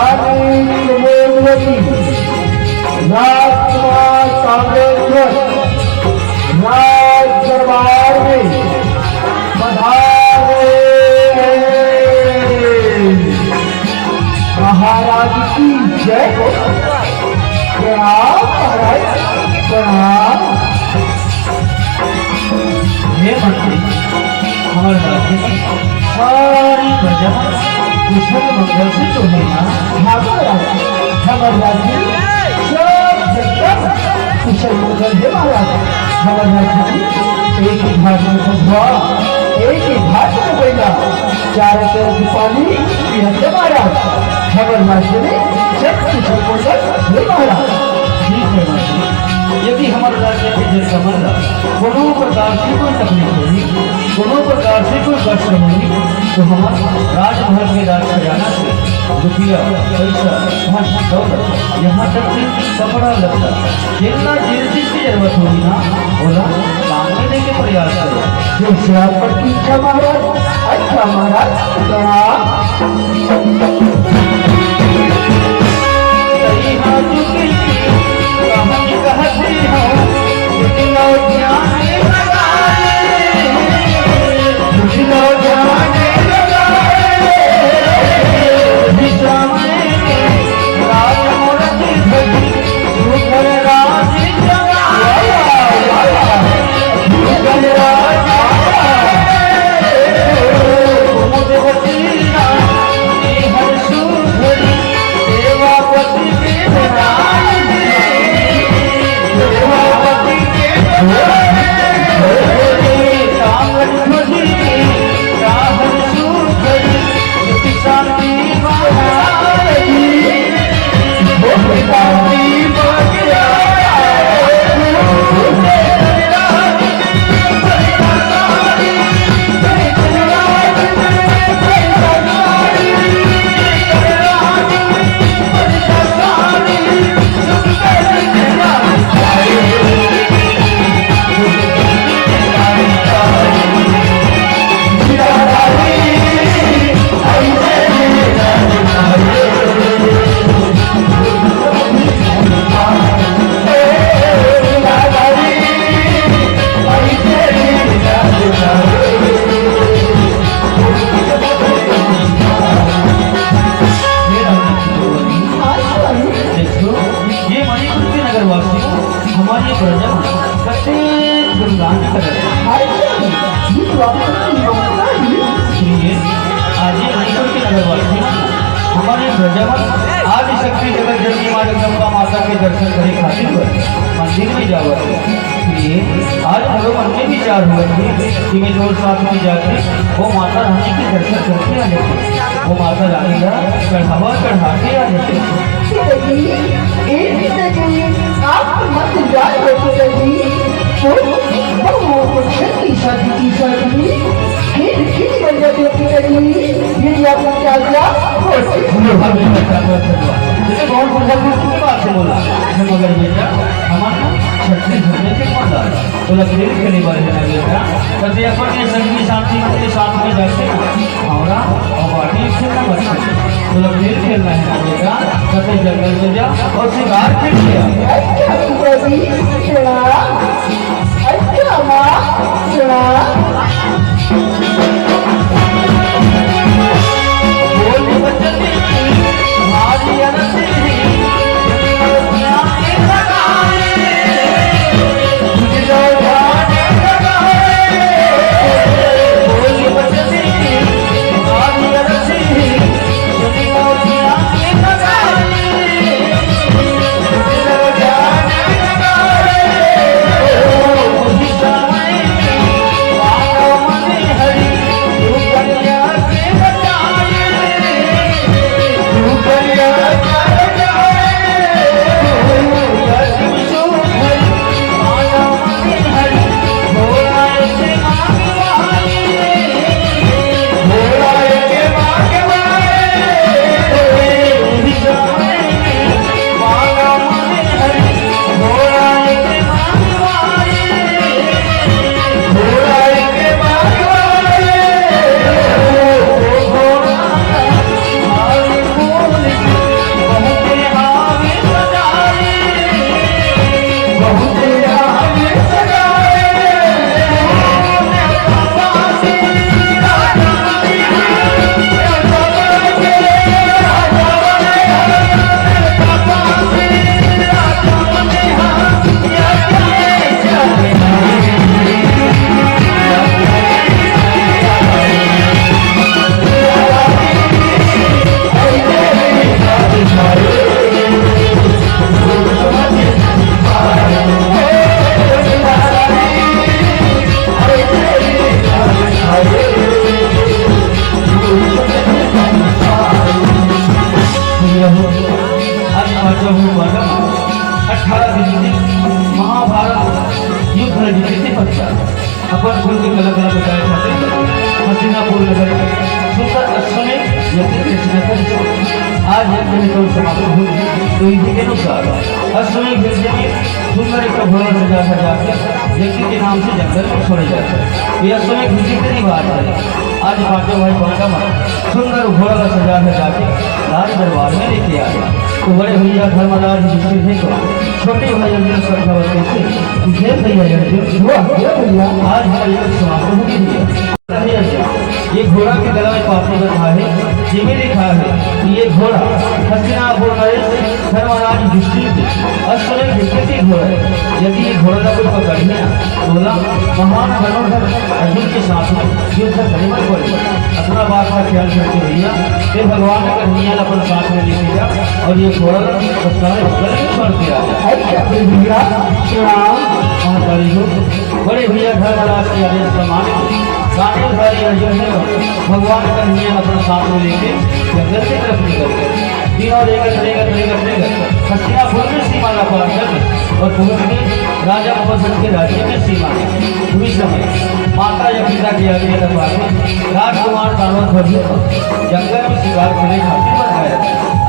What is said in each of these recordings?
रानी कमोदवती, राजकुमार कामेश्वर राज दरबार में पधारे। महाराज की जय हो। प्रणाम महाराज, प्रणाम। हे मंत्री, हमारे राज्य में सारी प्रजा कुशल मंगल से तो है ना? हमारे राज्य सब जगह कुशल मंगल है महाराज। हमारे राज्य एक ही घाट में संध्या, एक ही घाट में बैला, चारों तरफ पानी पीते महाराज। हमारे राज्य में सब कुशल मंगल है महाराज। ठीक है मंत्री, यदि हमारे राज्य के जल संबंध कोनो प्रकार से कोई तकलीफ होगी, कोनो प्रकार से कोई कष्ट होगी, तो हमारे राजमहल के राज खजाना से रुपया पैसा धन दौलत यहाँ तक कि कपड़ा लत्ता जितना जिस चीज की जरूरत होगी ना, बोला काम देने के प्रयास करो। जैसे आपकी इच्छा महाराज। अच्छा महाराज, प्रणाम। सही हाथ की कहानी कहती हूँ, कितना जाने लगाए, कितना जाने लगाए, विश्रामे राज मोरती भजी, सुखर राज जगाए, सुखर राज कुमुदवती रानी हर सुखरी, सेवापति के बनाए, सेवापति के बनाए, कांगड़ खुदी राहर सुखरी, सुख शांति बनाए, सुख शांति बनाए। हमारी प्रजा कते गुणगान कर इसलिए आज ये मणिपुर के नगरवासी हमारे प्रजा आदि शक्ति जगत जननी माँ जगदम्बा माता के दर्शन करे खातिर मंदिर में जावा। इसलिए आज हम लोग अन्य विचार हुए थे कि मैं रोज साथ में जाके वो माता रानी के दर्शन करके आ जाते, वो माता रानी का चढ़ावा चढ़ा के आ जाते। आप मत जाए तो की शादी की शादी फिर बन जाती यदि आपको क्या किया बहुत बात से बोला, मगर बेटा हमारा छत्तीस घंटे के मादा बोला खेल खेलने वाले हैं बेटा, कभी अपन संगी साथी के साथ में जाते हमारा और बाटी खेलना बच्चा बोला खेल खेलना है बेटा, कभी जंगल में जा और शिकार खेल लिया। हरी पश्चात अपन कुल के कला कला बचाए खातिर हसीनापुर नगर सुंदर अश्वमेध यज्ञ की रचना कर आज यज्ञ तो समाप्त हो तो इसी के अनुसार अश्वमेध यज्ञ में सुंदर एक घोड़ा सजा के यज्ञ के नाम से जंगल में छोड़े जाते हैं। ये अश्वमेध यज्ञ की बात है। आज पांचों भाई पांडव सुंदर घोड़ा का सजा के राज दरबार में लेके आ गया। तो बड़े भैया धर्मराज युधिष्ठिर थे तो छोटे भाई अर्जुन चक्रवर्ती से ढेर भैया अर्जुन भैया आज हमारी समाप्त हो गई। ये घोड़ा के गला में पापी रखा है, जिसमें लिखा है कि ये घोड़ा हस्तिनापुर नरेश धर्मराज युधिष्ठिर के अश्वमेध यज्ञ के घोड़ा है। यदि ये घोड़ा का कोई पकड़ लिया बोला महान धनुर्धर अर्जुन के साथ में युद्ध करने में पड़े। अपना बात का ख्याल करते भैया फिर भगवान का नियम अपन साथ में लेके जा और ये घोड़ा छोड़ के आ जाए। महाकाली हो बड़े भैया धर्मराज के आदेश का मान गाने वाली अर्जुन ने भगवान का नियम अपने साथ में लेके जंगल से तरफ निकल गए। तीनों लेकर हस्तिनापुर में सीमा का पार कर और पहुंच गए राजा उपसद के राज्य में सीमा में। उसी समय माता या पिता की आज्ञा का पाकर राजकुमार दानव जंगल में शिकार करने खातिर बढ़ गया।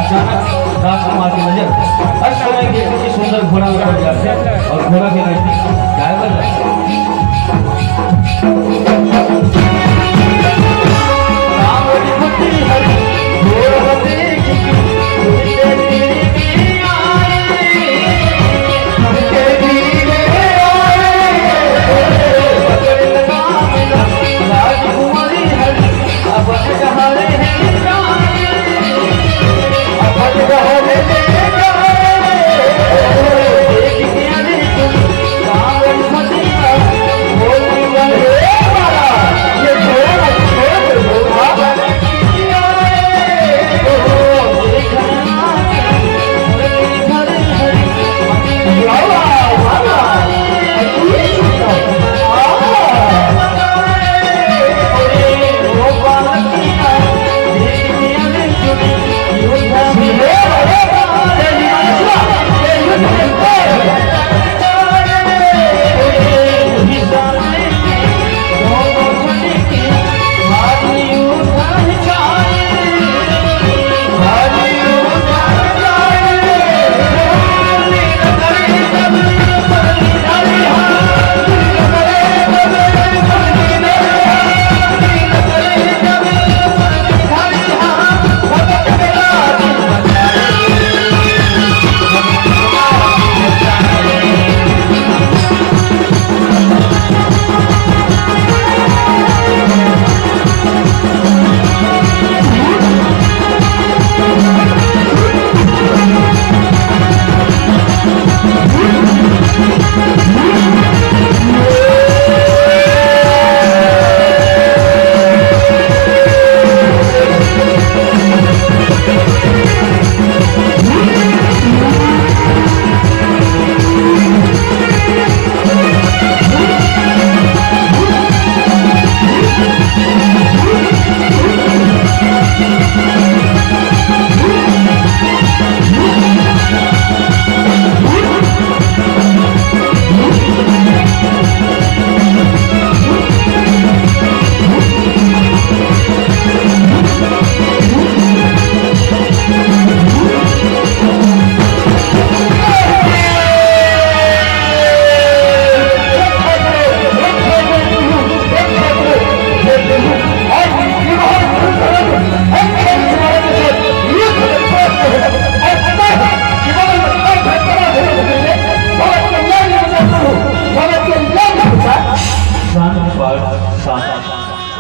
अचानक राजकुमार की नजर अश्वमेध यज्ञ की सुंदर घोड़ा में पड़ जाते और घोड़ा के नजदीक गायब हो जाते।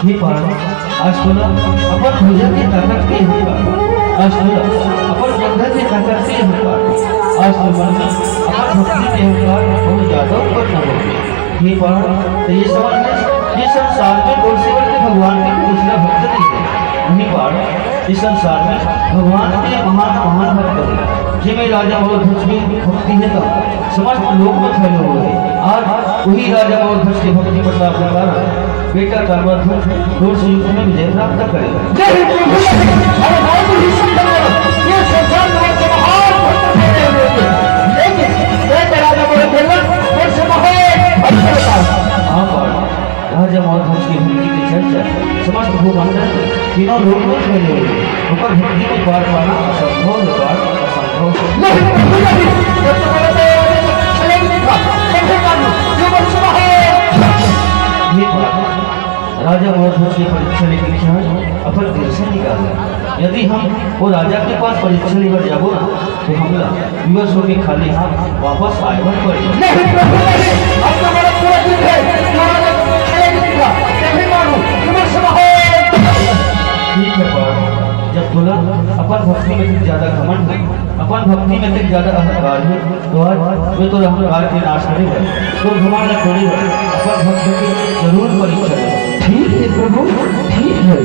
हे पार्वती आज सुना अपन भोजन के ताकत के होगा। आज सुना अपन जंगल के ताकत के होगा। आज सुना अपन भक्ति के होगा बहुत ज्यादा ऊपर न हो। हे पार्वती तो ये समझ ये संसार में गौर सेवा के भगवान के दूसरा भक्त नहीं है। हे पार्वती इस संसार में भगवान के महान भक्त है जिनमें राजा बहुध्वज की भक्ति है तो समस्त लोक में फैले हुए हैं। आज वही राजा बहुध्वज की भक्ति प्रताप के कारण बेटा कर्मध्वज दूर से युद्ध में विजय प्राप्त करेगा। लेकिन राजा बहुध्वज मौधस की भक्ति की चर्चा समस्त भूमंडल तीनों लोग में फैले हुए ऊपर भक्ति के पार पाना असंभव है, पार असंभव नहीं प्रभु नहीं, जब तक मेरा चलेगा नहीं था, कैसे मानूं? ये वर्ष है। ये बात राजा मौधस की परीक्षा लेकर क्या अपन दिल से निकाला। यदि हम वो राजा के पास परीक्षा लेकर जाबो ना तो हमला विवश होकर खाली हाथ वापस आए पड़े। नहीं प्रभु नहीं, अब तो मेरा पूरा दिन है, महाराज चलेगा नहीं था, कैसे मानूं? ये वर्ष है। ठीक है बाबा, जब बोला अपन भक्ति में कुछ ज्यादा घमंड है, अपन भक्ति में कुछ ज्यादा अहंकार है, तो आज वे तो अहंकार के नाश करेगा, तो घमंड थोड़ी है, अपन भक्त की जरूर परीक्षा लेगा। ठीक है प्रभु, ठीक है।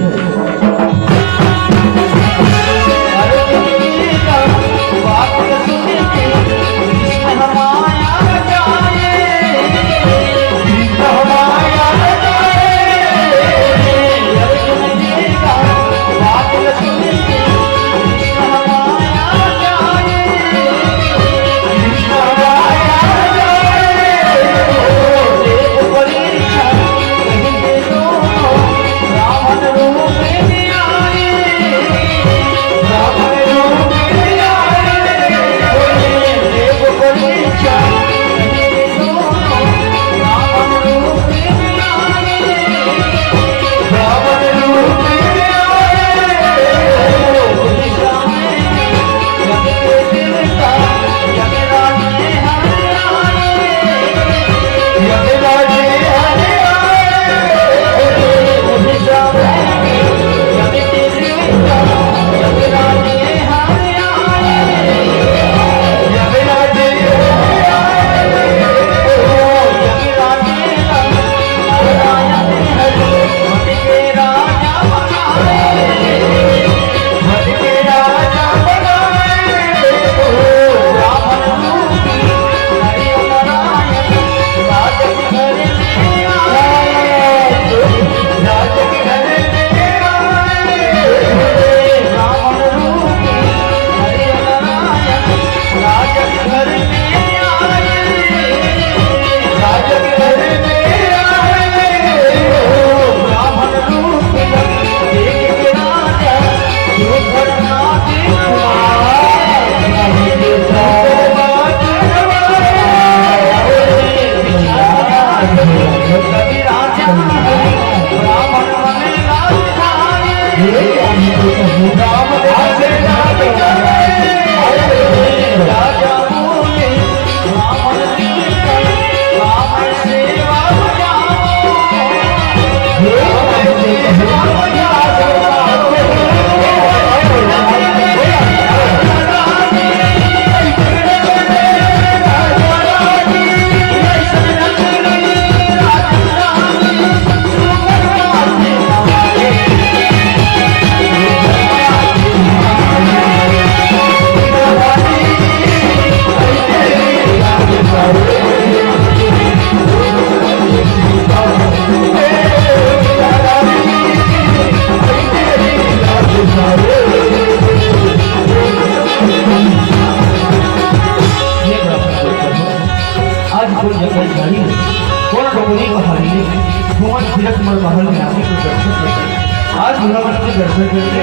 आज भगवान के दर्शन करके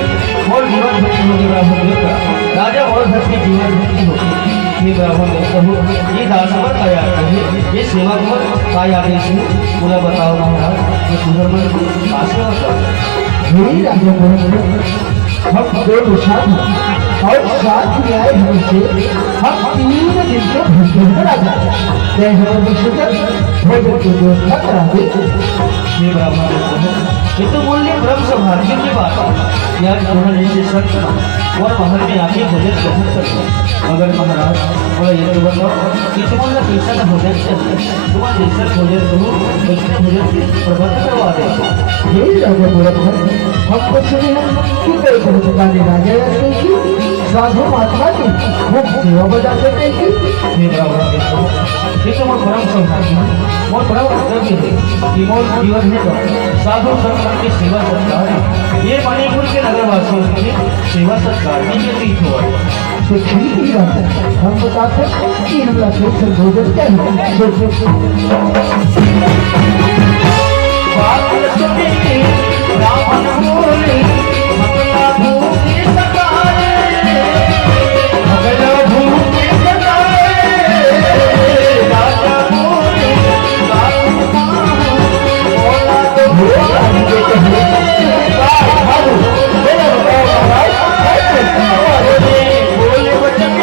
और जीवन भक्ति होने ब्राह्मण देवता राजा और भक्त की जीवन भक्ति होगी। ये ब्राह्मण देवता हो, ये दासवर का याद है, ये सेवा कुमार का याद है। पूरा बताओ महाराज, ये सुधर्मन का सेवा कर मेरी राजा हम दो निशान और साथ में आए हमसे हम 3 दिन को भोजन करा जाए। जय हमारे भोजन की व्यवस्था करा दे। ये ब्राह्मण देवता हो, ये तो मूल्य ब्रह्म सौभाग्य की बात है। यार तुम्हारे जैसे संत और महल में आके भोजन ग्रहण करते। मगर महाराज बोला ये तो बताओ कि तुम्हारा कैसा का भोजन चाहिए, तुम्हारा जैसा भोजन करो वैसे भोजन की प्रबंध करवा दे। यही राजा गोरख हमको सुने हम कि कई पुस्तकाने राजा ऐसे की साधु महात्मा की खूब सेवा बजा करते की। हे ब्राह्मण देखो, ये तो मोर परम सौभाग्य है, मोर परम कर्तव्य है कि मोर जीवन में तो साधु संत की सेवा सत्कार है। ये मणिपुर के नगरवासियों की सेवा सत्कार की व्यतीत हुआ। तो ठीक ही बात है, हम बताते हैं कि हम लोग भोजन क्या है। बात सुनी रावण बोले भगला भूमि सताए भगला भूमि सताए राजा बोले बात मानो बोला तो बोले वचन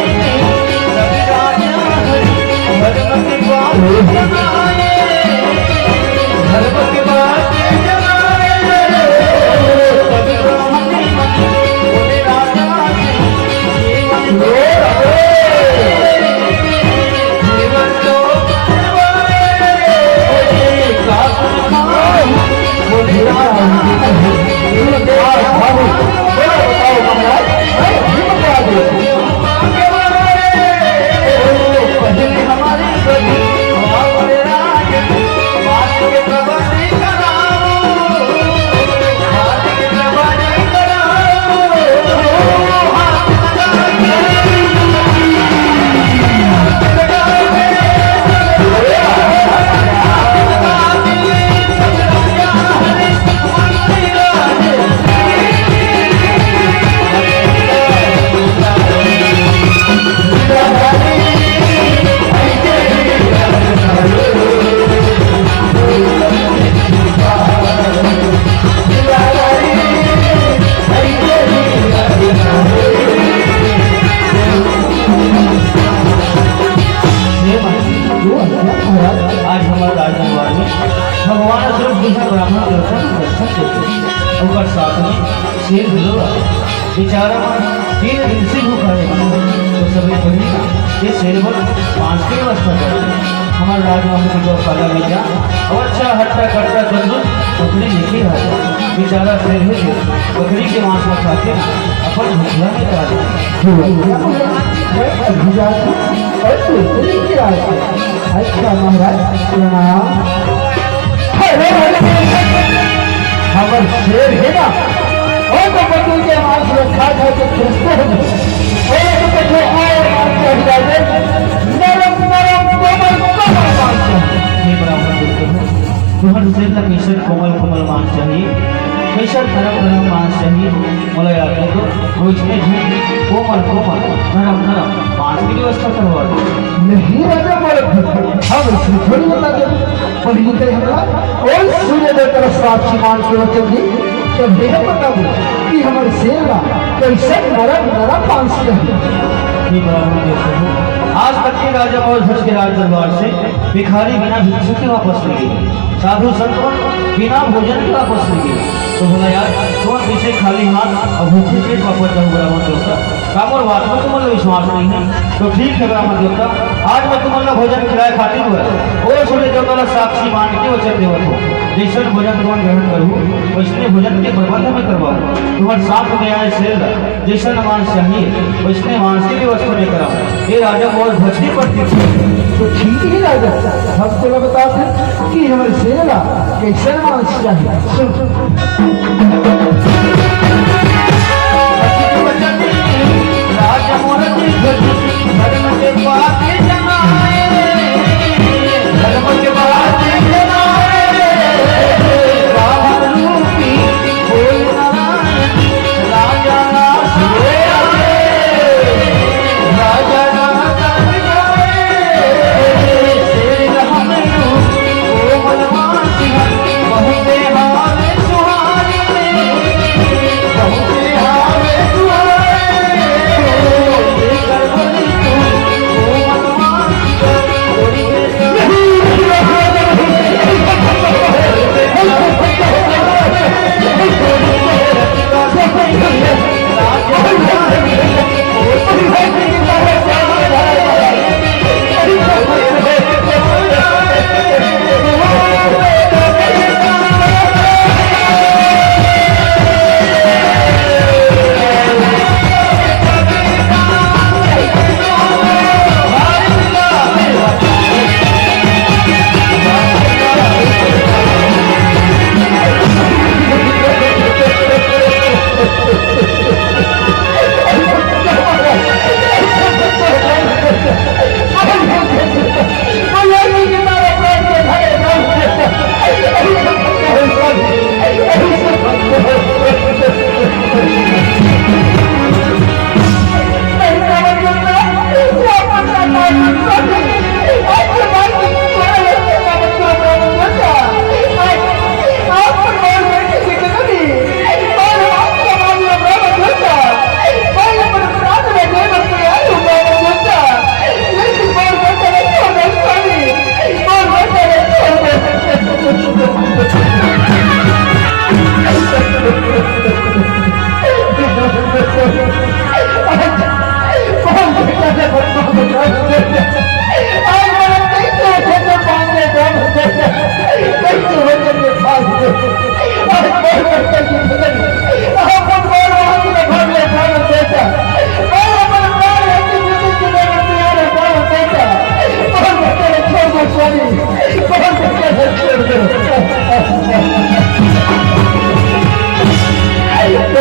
सभी राजा धर्म की बात जनाए धर्म की बात जनाए सभी ब्राह्मणी बोले राजा जीवन जीवन तो बोले पहले हमारी गति हमारे राज बात के प्रबंधी कराओ बात के प्रबंधी कराओ आज हमारे राजदरबार में भगवान स्वरूप दूसरा ब्राह्मण देवता को दर्शन देते और साथ में शेर भिलवा बेचारा 3 दिन से भूखा है तो सभी बनी ये शेर पर 5 की व्यवस्था करें हमारे राजमहल को पाला में जा और अच्छा हट्टा कट्टा तंदुरुस्त बकरी लेके आ जाए बेचारा शेर है बकरी के मांस में खाते अपन भूखला में डाल अच्छा महाराज प्रणाम हमारे शेर है ना और तो बच्चों के मांस रखा जाए तो कैसे हो और तो बच्चों और मांस चढ़ जाए नरम नरम कोमल कोमल मांस हे ब्राह्मण दोस्तों तुम्हारे शेर का कैसे कोमल कोमल मांस चाहिए कैसा नरम नरम मांस चाहिए बोला यार तो वो इसमें भी कोमल कोमल नरम नरम मांस की व्यवस्था करवा दो नहीं राजा मर्द हम इसमें थोड़ी बता दे पढ़ी गई हमारा और सूर्य देवता साक्षी मान के वचन दी तो यह बताओ कि हमारे सेना कैसे नरम नरम मांस चाहिए ब्राह्मण दोस्तों आज तक के राजा और ध्वज के राज दरबार से भिखारी बिना भिक्षु के वापस नहीं गए साधु संतों बिना भोजन के वापस नहीं गए तो बोला यार कौन पीछे खाली हाथ और भूखे पेट वापस जाऊँ ब्राह्मण देवता काम और बात में तुम्हारा विश्वास नहीं है तो ठीक है ब्राह्मण देवता आज मैं तुम्हारा भोजन खिलाए खातिर हुआ और सूर्य देवता साक्षी मान के वचन देवत हो जैसे भोजन तुम्हारा ग्रहण करूँ वैसने भोजन के प्रबंध में करवाऊँ तुम्हारे साथ में आए शेर जैसा मांस चाहिए वैसने मांस की व्यवस्था में कराऊँ ये राजा बहुत भजनी पड़ती थी तो ठीक ही राजा हम तुम्हें बताते कि हमारे सेना कैसे मांस चाहिए सुन बहुत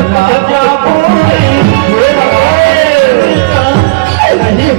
राजा बोले नहीं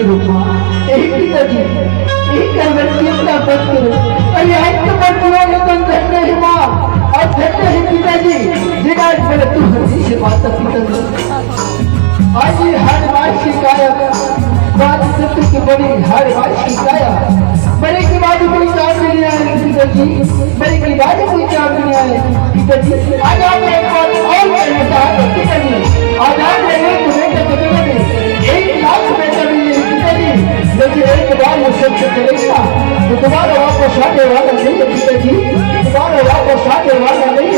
की रूपा एक पिताजी एक चिंता मत करो। अरे आज तो मत करो तो धन्य है माँ और धन्य है पिताजी जिन्हें मेरे तू हंसी से माता पिता आज ये हर बात शिकायत बात सत्य की बड़ी हर बात शिकायत मेरे के बाद कोई काम नहीं आए पिताजी मेरे के बाद कोई काम नहीं आए पिताजी आज आप एक बात और कहना चाहते पिताजी आज आप एक तुम्हें तो 1 लाख बेटा मिले पिताजी लेकिन एक बार वो सब करेगा तो दोबारा वापस आने वाला नहीं है पिताजी दोबारा वापस आने वाला नहीं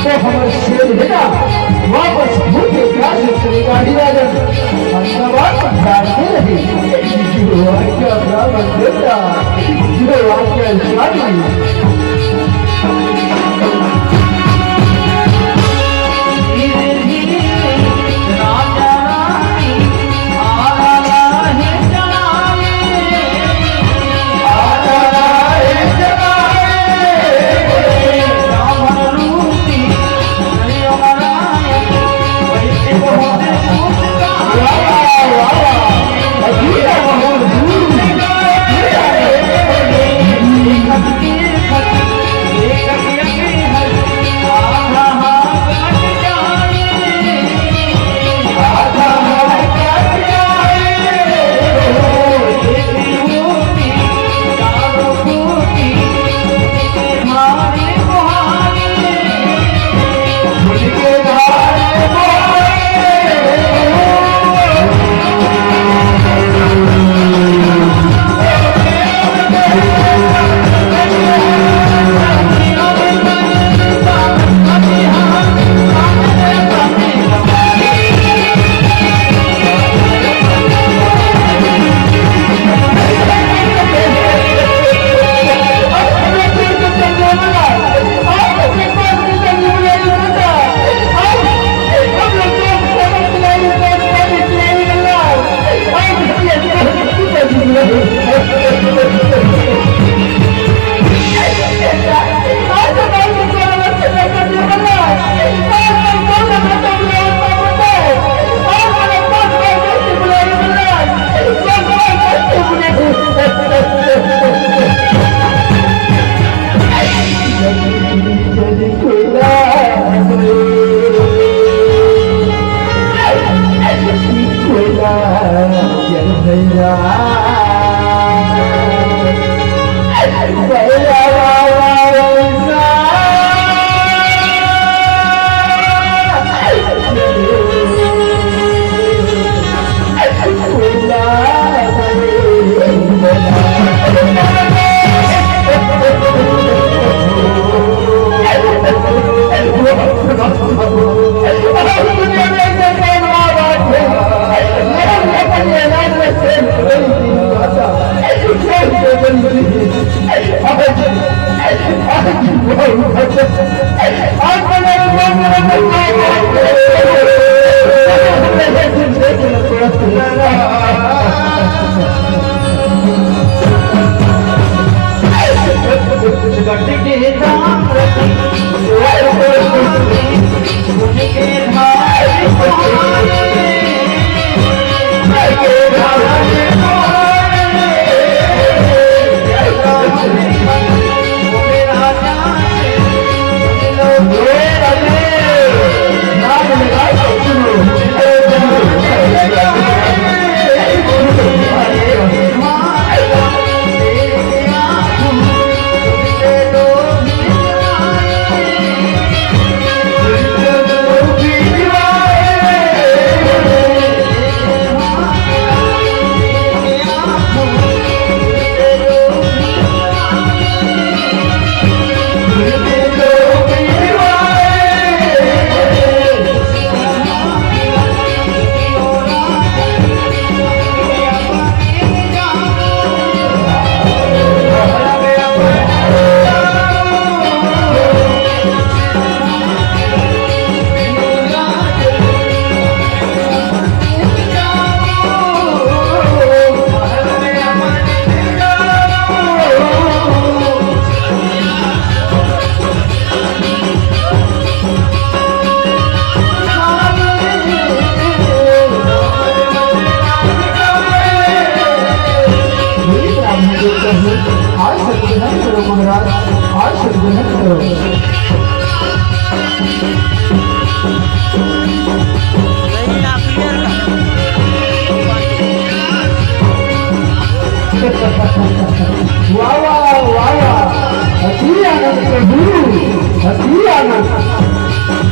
तो हमारे शेर है ना वापस भूखे प्यास करेगा हिराजन धन्यवाद जानते रहे जो वाक्य ब्राह्मण देता जो वाक्य शादी दुनिया में ऐसे कौन बात है मेरे अपने नाम में से बड़ी भाषा कैसे बनी आज मेरे मन गट्टी के दाम रखी मुझके भाई आज सत्ग्रहण करो महाराज आज सत्ग्रहण करो वाह वाह वाह वाह अति आनंद प्रभु अति आनंद